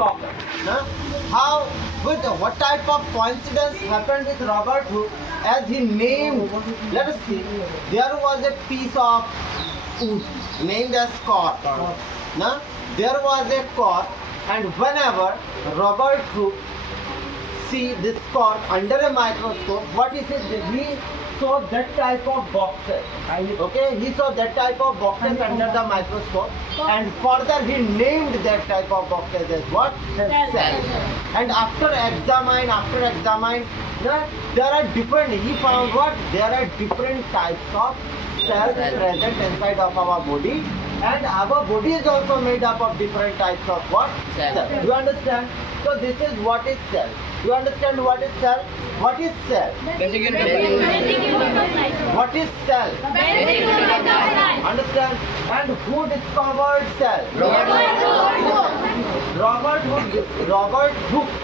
problem. Huh? How, with what type of coincidence happened with Robert Hooke as he named, let us see, there was a piece of wood named as cork. Huh? There was a cork, and whenever Robert Hooke see this cork under a microscope, what is it? He saw that type of boxes. Okay, he saw that type of boxes under the microscope, and further he named that type of boxes as what? Cells. And after examine, no, there are different. He found what? There are different types of cells present inside of our body, and our body is also made up of different types of what? Cells. You understand? So this is what is cell. You understand what is cell? What is cell? Basic unit of life. What is cell? Basic unit of life. Understand? And who discovered cell? Robert Hooke. Robert Hooke